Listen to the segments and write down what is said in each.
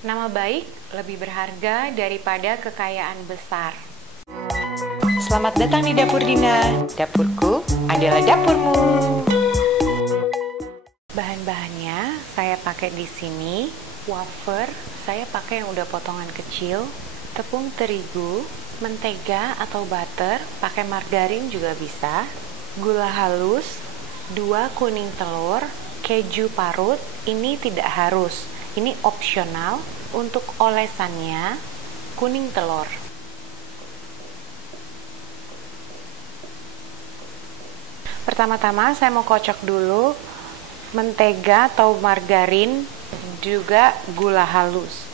Nama baik lebih berharga daripada kekayaan besar. Selamat datang di Dapur Dina. Dapurku adalah dapurmu. Bahan-bahannya saya pakai di sini. Wafer, saya pakai yang udah potongan kecil. Tepung terigu, mentega atau butter, pakai margarin juga bisa. Gula halus, 2 kuning telur, keju parut. Ini tidak harus, ini opsional. Untuk olesannya, kuning telur. Pertama-tama saya mau kocok dulu mentega atau margarin, juga gula halus.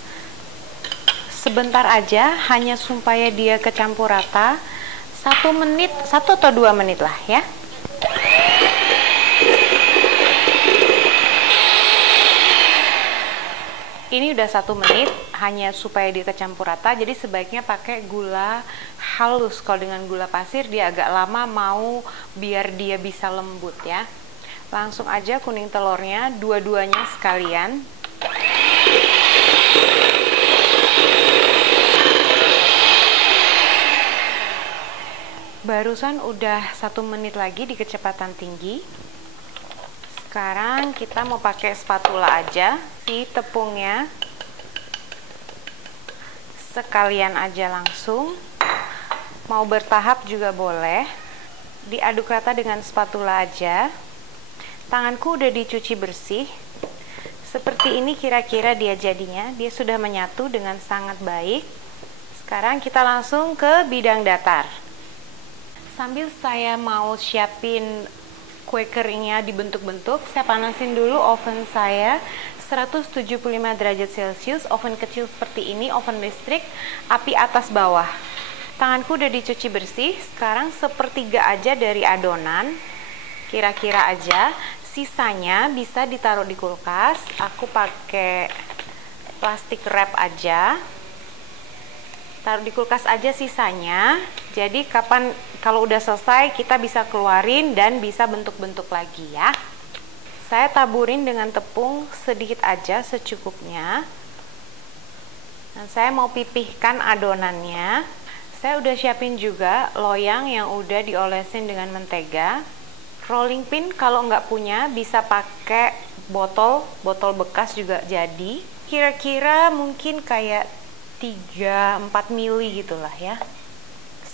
Sebentar aja, hanya supaya dia kecampur rata. 1 menit, 1 atau 2 menit lah ya. Ini udah 1 menit, hanya supaya dia kecampur rata. Jadi sebaiknya pakai gula halus. Kalau dengan gula pasir dia agak lama mau biar dia bisa lembut ya. Langsung aja kuning telurnya, dua-duanya sekalian. Barusan udah 1 menit lagi di kecepatan tinggi. Sekarang kita mau pakai spatula aja, si tepungnya sekalian aja langsung. Mau bertahap juga boleh. Diaduk rata dengan spatula aja. Tanganku udah dicuci bersih. Seperti ini kira-kira dia jadinya. Dia sudah menyatu dengan sangat baik. Sekarang kita langsung ke bidang datar. Sambil saya mau siapin kue keringnya dibentuk-bentuk, saya panasin dulu oven saya 175 derajat Celcius, oven kecil seperti ini, oven listrik, api atas bawah. Tanganku udah dicuci bersih. Sekarang sepertiga aja dari adonan, kira-kira aja. Sisanya bisa ditaruh di kulkas. Aku pakai plastik wrap aja. Taruh di kulkas aja sisanya. Jadi kalau udah selesai kita bisa keluarin dan bisa bentuk-bentuk lagi ya. Saya taburin dengan tepung sedikit aja, secukupnya. Dan saya mau pipihkan adonannya. Saya udah siapin juga loyang yang udah diolesin dengan mentega. Rolling pin kalau nggak punya bisa pakai botol bekas juga jadi. Kira-kira mungkin kayak 3-4 mili gitulah ya.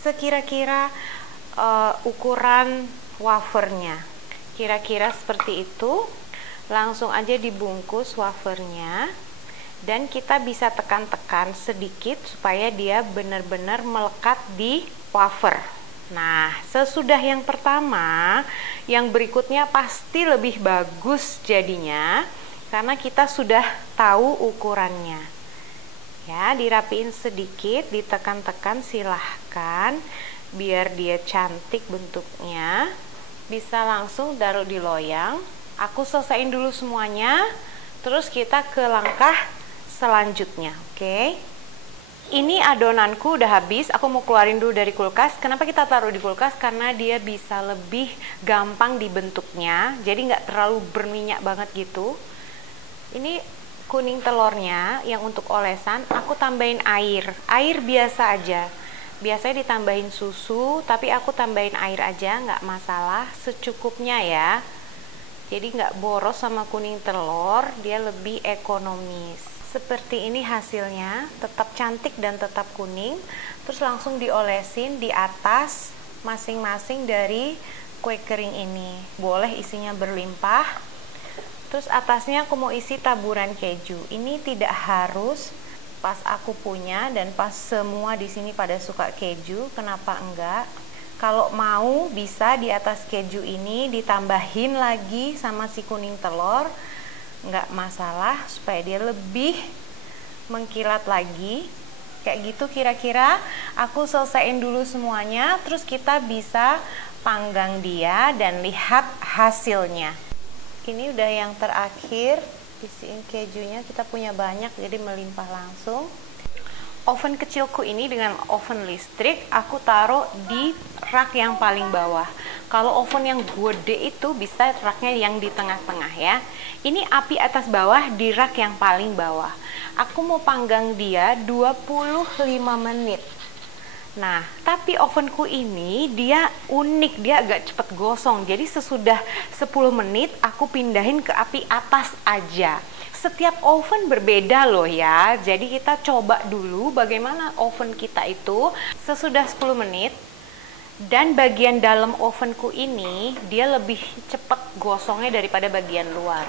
Sekira-kira ukuran wafernya. Kira-kira seperti itu. Langsung aja dibungkus wafernya. Dan kita bisa tekan-tekan sedikit supaya dia benar-benar melekat di wafer. Nah, sesudah yang pertama, yang berikutnya pasti lebih bagus jadinya. Karena kita sudah tahu ukurannya. Ya, dirapiin sedikit, ditekan-tekan silahkan biar dia cantik bentuknya. Bisa langsung taruh di loyang. Aku selesaiin dulu semuanya, terus kita ke langkah selanjutnya. Oke. Ini adonanku udah habis, aku mau keluarin dulu dari kulkas. Kenapa kita taruh di kulkas? Karena dia bisa lebih gampang dibentuknya, jadi nggak terlalu berminyak banget gitu. Ini kuning telurnya yang untuk olesan, aku tambahin air biasa aja. Biasanya ditambahin susu, tapi aku tambahin air aja, nggak masalah, secukupnya ya. Jadi nggak boros sama kuning telur, dia lebih ekonomis. Seperti ini hasilnya, tetap cantik dan tetap kuning. Terus langsung diolesin di atas masing-masing dari kue kering ini. Boleh isinya berlimpah. Terus atasnya aku mau isi taburan keju. Ini tidak harus, pas aku punya dan pas semua di sini pada suka keju, kenapa enggak? Kalau mau bisa di atas keju ini ditambahin lagi sama si kuning telur, enggak masalah, supaya dia lebih mengkilat lagi. Kayak gitu kira-kira. Aku selesaiin dulu semuanya, terus kita bisa panggang dia dan lihat hasilnya. Ini udah yang terakhir, isiin kejunya, kita punya banyak jadi melimpah langsung. Oven kecilku ini dengan oven listrik aku taruh di rak yang paling bawah. Kalau oven yang gede itu bisa raknya yang di tengah-tengah ya. Ini api atas bawah di rak yang paling bawah. Aku mau panggang dia 25 menit. Nah, tapi ovenku ini dia unik, dia agak cepet gosong. Jadi sesudah 10 menit aku pindahin ke api atas aja. Setiap oven berbeda loh ya. Jadi kita coba dulu bagaimana oven kita itu sesudah 10 menit. Dan bagian dalam ovenku ini dia lebih cepat gosongnya daripada bagian luar.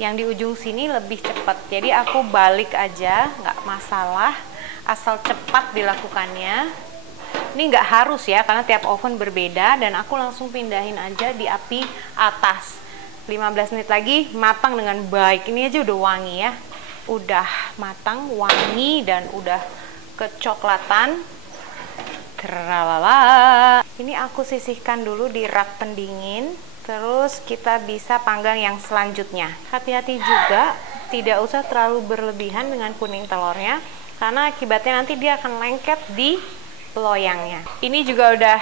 Yang di ujung sini lebih cepat. Jadi aku balik aja, nggak masalah. Asal cepat dilakukannya. Ini nggak harus ya, karena tiap oven berbeda. Dan aku langsung pindahin aja di api atas. 15 menit lagi matang dengan baik. Ini aja udah wangi ya. Udah matang, wangi, dan udah kecoklatan. Tralala. Ini aku sisihkan dulu di rak pendingin. Terus kita bisa panggang yang selanjutnya. Hati-hati juga, tidak usah terlalu berlebihan dengan kuning telurnya. Karena akibatnya nanti dia akan lengket di loyangnya. Ini juga udah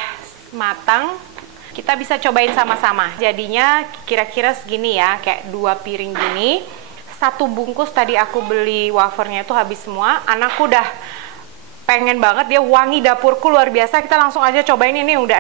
matang. Kita bisa cobain sama-sama. Jadinya kira-kira segini ya, kayak 2 piring gini. 1 bungkus tadi aku beli wafernya itu habis semua. Anakku udah pengen banget, dia wangi, dapurku luar biasa. Kita langsung aja cobain, ini udah